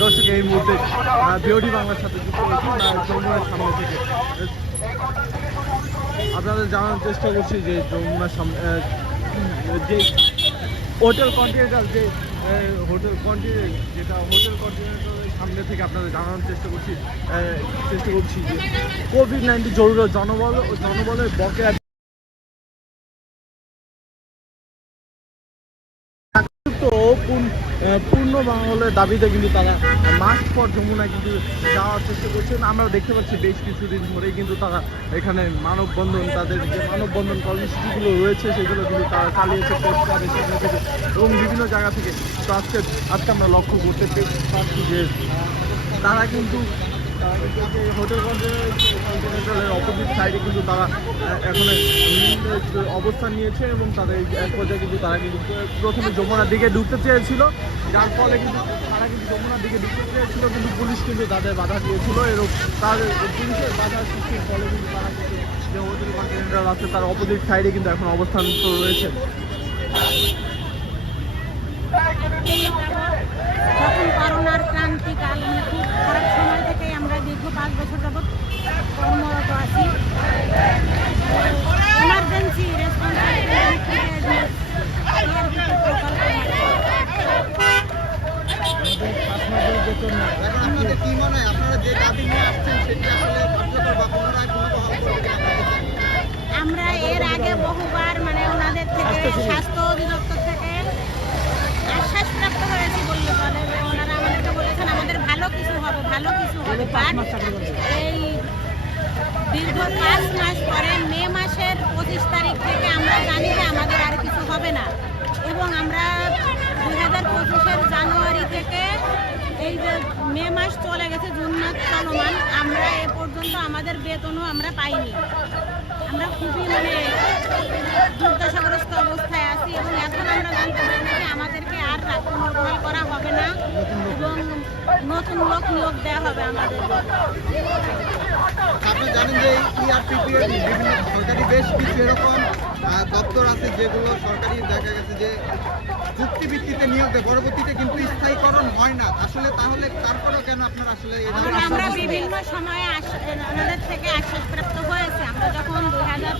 দর্শক, এই মুহূর্তে বিওডি বাংলার সাথে যুক্ত হয়েছি যমুনার সামনে থেকে। আপনাদের জানার চেষ্টা করছি যে যমুনার সামনে যে হোটেল কন্টিনেন্টাল যে হোটেল কন্টিনেন্ট যেটা হোটেল কন্টিনেন্টালের সামনে থেকে আপনাদের জানানোর চেষ্টা করছি চেষ্টা করছি যে কোভিড নাইন্টিন জরুরি জনবল জনবলের বকেয়া পূর্ণ- বাংলার দাবিতে কিন্তু তারা মাস্ক পর যমুনায় কিন্তু যাওয়ার চেষ্টা করছেন। আমরা দেখতে পাচ্ছি বেশ কিছুদিন ধরেই কিন্তু তারা এখানে মানববন্ধন, তাদের যে মানববন্ধন কর্মসূচিগুলো রয়েছে, সেগুলো কিন্তু তারা চালিয়েছে থেকে এবং বিভিন্ন জায়গা থেকে তো আজকে আজকে আমরা লক্ষ্য করতে পারছি যে তারা কিন্তু তারা কিন্তু হোটেল কন্টিনেন্টালের অপোজিট সাইডে কিন্তু তারা এখন অবস্থান নিয়েছে এবং তাদের এক পর্যায়ে কিন্তু তারা কিন্তু প্রথমে যমুনার দিকে ঢুকতে চেয়েছিল। যার ফলে কিন্তু তারা কিন্তু যমুনার দিকে ঢুকতে চেয়েছিল, কিন্তু পুলিশ কিন্তু তাদের বাধা দিয়েছিল এবং তাদের পুলিশের বাধা সৃষ্টির ফলে কিন্তু তারা কিন্তু যে আছে তার অপোজিট সাইডে কিন্তু এখন অবস্থান রয়েছে। করোনার ক্রান্তিকাল মানে খুব খারাপ সময় থেকে আমরা দীর্ঘ পাঁচ বছর যাবৎ কর্মরত আছি এমার্জেন্সি এখন আপনাদের কি মনে হয় আপনারা যে দাবি নিয়ে আসছেন সেটি আসলে কার্যকর বা পুনরায় কোনো বহাল করবে কিনা আপনাদের কাছে? আমরা এর আগে বহুবার মানে ওনাদের থেকে স্বাস্থ্য অধিদপ্তর থেকে আশ্বাস প্রাপ্ত হয়েছি বললে চলে যে ওনারা আমাদেরকে বলেছেন আমাদের ভালো কিছু হবে ভালো কিছু হবে। এই দীর্ঘ পাঁচ মাস পরে মে মাসের পঁচিশ তারিখ থেকে আমরা জানি যে আমাদের আর কিছু হবে না। এবং আমরা দুই হাজার পঁচিশের জানুয়ারি থেকে এই যে মে মাস চলে গেছে জুন মাস চলমান আমরা এ পর্যন্ত আমাদের বেতনও আমরা পাইনি। আমরা খুবই মানে দুর্দশাগ্রস্ত অবস্থায় আছি এবং এখন আমরা জানতে পারি আমাদেরকে আর পুনর্বহাল করা হবে না এবং নতুন লোক নিয়োগ দেওয়া হবে আমাদের। আপনি জানেন যে ইআরপিপি সরকারি বেশ কিছু এরকম দপ্তর আছে যেগুলো সরকারি দেখা গেছে যে চুক্তি ভিত্তিতে নিয়োগ দেয়। পরবর্তীতে কিন্তু স্থায়ীকরণ হয় না। আসলে তাহলে তারপরেও কেন আপনারা আসলে আমরা বিভিন্ন সময়ে ওনাদের থেকে হয়েছে। আমরা যখন দুই হাজার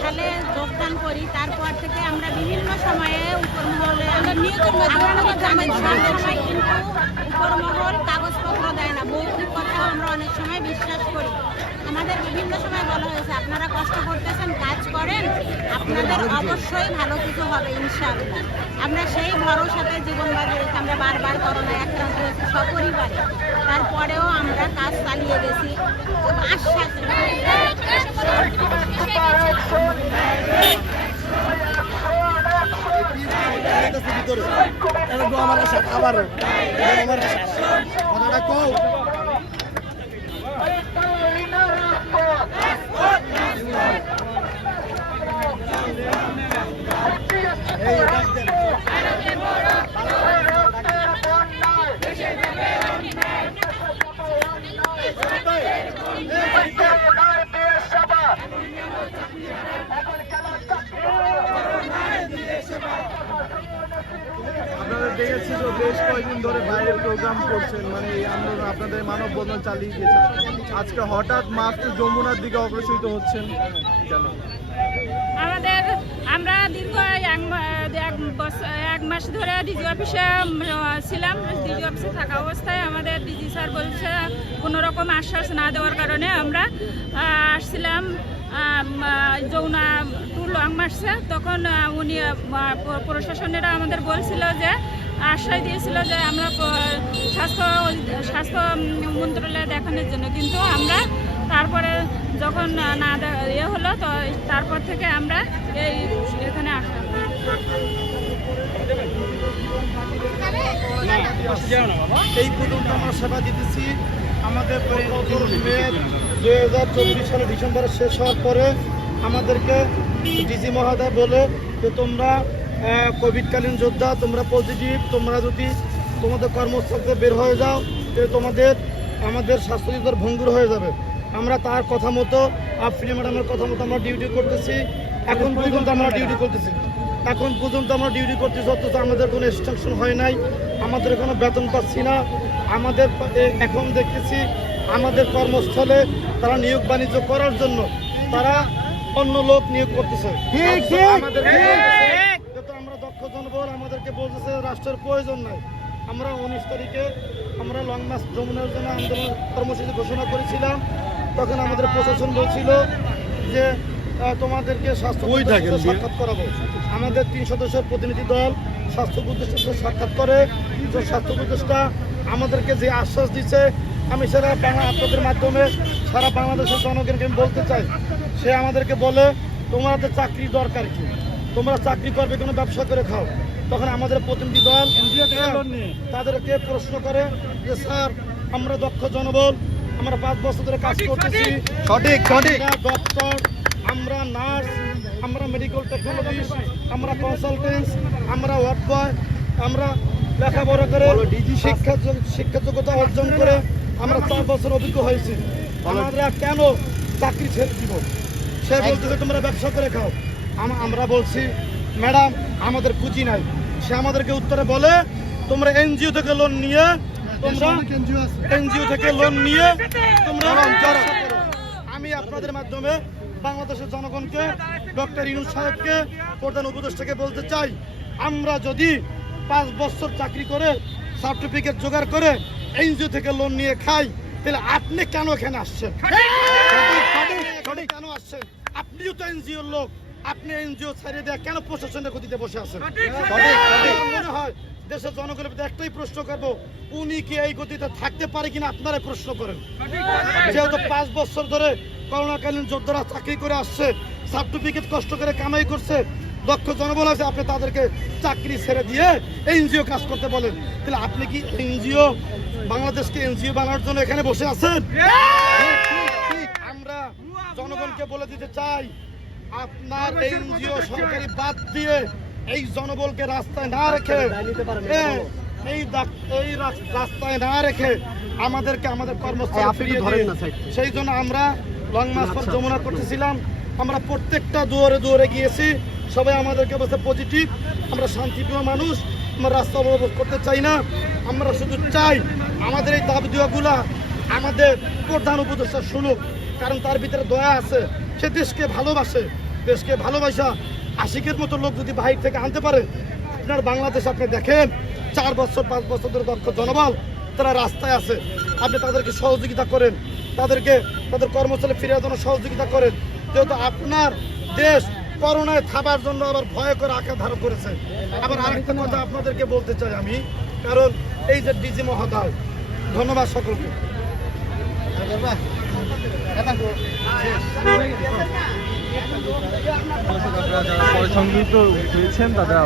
সালে যোগদান করি তারপর থেকে আমরা বিভিন্ন সময়ে উপরমহলে আমরা সময় কিন্তু উপরমহল কাগজপত্র দেয় না। মৌখিক কথাও আমরা অনেক সময় আমাদের বিভিন্ন সময় বলা হয়েছে আপনারা কষ্ট করতেছেন কাজ করেন আপনাদের অবশ্যই ভালো কিছু হবে ইনশাআল্লাহ। আমরা সেই ভরসাতে জীবন বাজি রেখে আমরা বারবার করোনায় আক্রান্ত হয়েছি সপরিবারে। তারপরেও আমরা কাজ চালিয়ে গেছি। আশ্বাস কথাটা কও। এই ডাক দেন। আপনারা দেখেছি তো বেশ কয়েকদিন ধরে বাইরে প্রোগ্রাম করছেন মানে এই আন্দোলন আপনাদের মানববন্ধন চালিয়ে গিয়েছেন আজকে হঠাৎ মাত্র যমুনার দিকে অগ্রসরিত হচ্ছেন কেন? আমাদের, আমরা দীর্ঘ এক মাস ধরে ডিজি অফিসে ছিলাম। ডিজি অফিসে থাকা অবস্থায় আমাদের ডিজি স্যার বলছে, কোনো রকম আশ্বাস না দেওয়ার কারণে আমরা আসছিলাম যৌনা টু লং মার্চে। তখন উনি প্রশাসনেরা আমাদের বলছিল যে আশ্বাস দিয়েছিল যে আমরা স্বাস্থ্য স্বাস্থ্য মন্ত্রণালয়ে দেখানোর জন্য। কিন্তু আমরা তারপরে যখন না- ইয়ে হলো, তো তারপর থেকে আমরা এই এখানে আসা এই পর্যন্ত আমরা সেবা দিতেছি। আমাদের দুই হাজার চব্বিশ সালে ডিসেম্বরে শেষ হওয়ার পরে আমাদেরকে ডিজি মহোদয় বলে যে তোমরা কোভিডকালীন যোদ্ধা তোমরা পজিটিভ তোমরা যদি তোমাদের কর্মস্থল বের হয়ে যাও তাহলে তোমাদের আমাদের স্বাস্থ্য ভঙ্গুর হয়ে যাবে। আমরা তার কথা মতো আফরিয়া ম্যাডামের কথা মতো আমরা ডিউটি করতেছি। এখন পর্যন্ত আমরা ডিউটি করতেছি। এখন পর্যন্ত আমরা ডিউটি করতেছি অথচ আমাদের কোনো ইনস্ট্রাকশন হয় নাই। আমাদের কোনো বেতন পাচ্ছি না। আমাদের এখন দেখতেছি আমাদের কর্মস্থলে তারা নিয়োগ বাণিজ্য করার জন্য তারা অন্য লোক নিয়োগ করতেছে। অথচ আমাদেরকে বলতেছে, যেহেতু আমরা দক্ষ জনবল আমাদেরকে বলতেছে রাষ্ট্রের প্রয়োজন নাই। আমরা উনিশ তারিখে আমরা লং মার্চ যমুনার জন্য আন্দোলন কর্মসূচি ঘোষণা করেছিলাম। তখন আমাদের প্রশাসন বলছিল যে তোমাদেরকে স্বাস্থ্য সাক্ষাৎ করাবো। আমাদের তিন সদস্যের প্রতিনিধি দল স্বাস্থ্য উপদেষ্টার সাক্ষাৎ করে। স্বাস্থ্য উপদেষ্টা আমাদেরকে যে আশ্বাস দিচ্ছে আমি সারা বাংলা আপনাদের মাধ্যমে সারা বাংলাদেশের জনগণকে আমি বলতে চাই সে আমাদেরকে বলে তোমাদের চাকরি দরকার কি? তোমরা চাকরি করবে কোনো ব্যবসা করে খাও। তখন আমাদের প্রতিনিধি দল তাদেরকে প্রশ্ন করে যে স্যার আমরা দক্ষ জনবল আমরা পাঁচ বছর ধরে কাজ করতেছি। সঠিক। ডক্টর আমরা নার্স আমরা মেডিকেল টেকনোলজিস্ট আমরা কনসালটেন্ট আমরা ওয়ার্ড বয় আমরা লেখাপড়া করে শিক্ষা শিক্ষা যোগ্যতা অর্জন করে আমরা চার বছর অভিজ্ঞ হয়েছি। আমরা কেন চাকরি ছেড়ে দিব? সে বলতেছে তোমরা ব্যবসা করে খাও। আমরা বলছি ম্যাডাম আমাদের পুঁজি নাই। সে আমাদেরকে উত্তরে বলে তোমরা এনজিও থেকে লোন নিয়ে তোমরা এনজিও থেকে লোন নিয়ে তোমরা আমি আপনাদের মাধ্যমে বাংলাদেশের জনগণকে ডক্টর ইনুস সাহেবকে প্রধান উপদেষ্টাকে বলতে চাই আমরা যদি পাঁচ বছর চাকরি করে সার্টিফিকেট জোগাড় করে এনজিও থেকে লোন নিয়ে খাই তাহলে আপনি কেন এখানে আসছেন? কেন আসছেন? আপনিও তো এনজিওর লোক। আপনি এনজিও ছাড়িয়ে দেয়া কেন প্রশাসনের গতিতে বসে আছেন? মনে হয় দেশের জনগণের একটাই প্রশ্ন করব উনি কি এই গতিতে থাকতে পারে কিনা আপনারাই প্রশ্ন করেন। যেহেতু পাঁচ বছর ধরে করোনাকালীন যোদ্ধারা চাকরি করে আসছে সার্টিফিকেট কষ্ট করে কামাই করছে দক্ষ জনবল আছে আপনি তাদেরকে চাকরি ছেড়ে দিয়ে এনজিও কাজ করতে বলেন। তাহলে আপনি কি এনজিও বাংলাদেশকে এনজিও বানানোর জন্য এখানে বসে আছেন? আমরা জনগণকে বলে দিতে চাই আপনার এনজিও সরকারি বাদ দিয়ে এই জনবলকে রাস্তায় না রেখে হ্যাঁ, এই এই রাস- রাস্তায় না রেখে আমাদেরকে আমাদের কর্মস্থলে ফিরিয়ে সেই জন্য আমরা লং মার্চ ফর যমুনা করতেছিলাম। আমরা প্রত্যেকটা দুয়ারে দুয়ারে গিয়েছি। সবাই আমাদেরকে বলছে পজিটিভ আমরা শান্তিপ্রিয় মানুষ। আমরা রাস্তা অবরোধ করতে চাই না। আমরা শুধু চাই আমাদের এই দাবি দেওয়াগুলা আমাদের প্রধান উপদেষ্টা শুনুক। কারণ তার ভিতরে দয়া আছে। সে দেশকে ভালোবাসে। দেশকে ভালোবাসা, আশিকের মতো লোক যদি বাহির থেকে আনতে পারে, আপনার বাংলাদেশ আপনি দেখেন, চার বছর, পাঁচ বছর ধরে দক্ষ জনবল, তারা রাস্তায় আছে। আপনি তাদেরকে সহযোগিতা করেন, তাদেরকে, তাদের কর্মস্থলে ফিরে জন্য সহযোগিতা করেন। যেহেতু আপনার দেশ করোনায় থাকার জন্য আবার ভয় করে আঁকা ধারণ করেছে। আবার আরেকটা কথা আপনাদেরকে বলতে চাই আমি, কারণ এই যে ডিজি মহোদয়, ধন্যবাদ সকলকে। সংযুক্ত হয়েছেন তাদের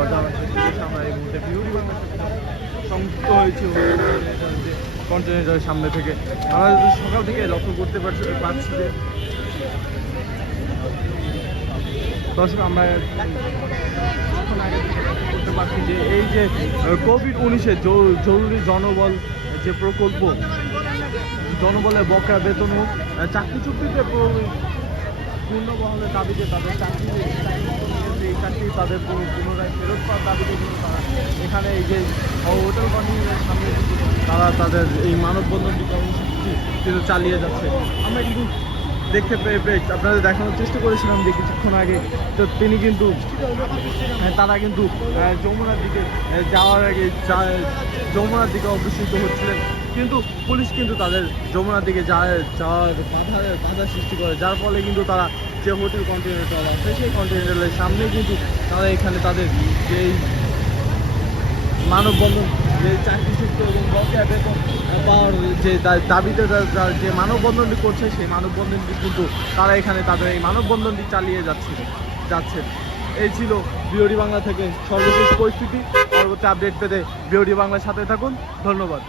সংযুক্ত হয়েছি সামনে থেকে। আমরা সকাল থেকে লক্ষ্য করতে পারছি পাচ্ছি যে দর্শক, আমরা করতে পারছি যে এই যে কোভিড উনিশে জরুরি জনবল যে প্রকল্প, জনবলের বকেয়া বেতন হোক চাকরি চুক্তিতে পুরো- পূর্ণ বহলের দাবিতে তাদের চাকরি এই চাকরি তাদের পুনঃ- পুনরায় ফেরত পাওয়ার দাবিতে কিন্তু তারা এখানে এই যে হোটেল কন্টিনিউয়ের সামনে তারা তাদের এই মানববন্ধনটি কর্মসূচি কিন্তু চালিয়ে যাচ্ছে। আমরা কিন্তু দেখতে পেয়ে পেয়ে আপনাদের দেখানোর চেষ্টা করেছিলাম যে কিছুক্ষণ আগে তো তিনি কিন্তু হ্যাঁ, তারা কিন্তু যমুনার দিকে যাওয়ার আগে যমুনার দিকে অগ্রসিত হচ্ছিলেন। কিন্তু পুলিশ কিন্তু তাদের যমুনার দিকে যাওয়ার বাধা বাধা সৃষ্টি করে। যার ফলে কিন্তু তারা যে হোটেল কন্টেনারটা আছে, সেই কন্টেনারের সামনে কিন্তু তারা এখানে তাদের যেই মানববন্ধন, যে চাকরিযুক্ত এবং বকেয়া বেতন পাওয়ার যে দাবিতে যে মানববন্ধনটি করছে, সেই মানববন্ধনটি কিন্তু তারা এখানে তাদের এই মানববন্ধনটি চালিয়ে যাচ্ছে যাচ্ছে। এই ছিল বিওডি বাংলা থেকে সর্বশেষ পরিস্থিতি। পরবর্তী আপডেট পেতে বিওডি বাংলার সাথে থাকুন। ধন্যবাদ।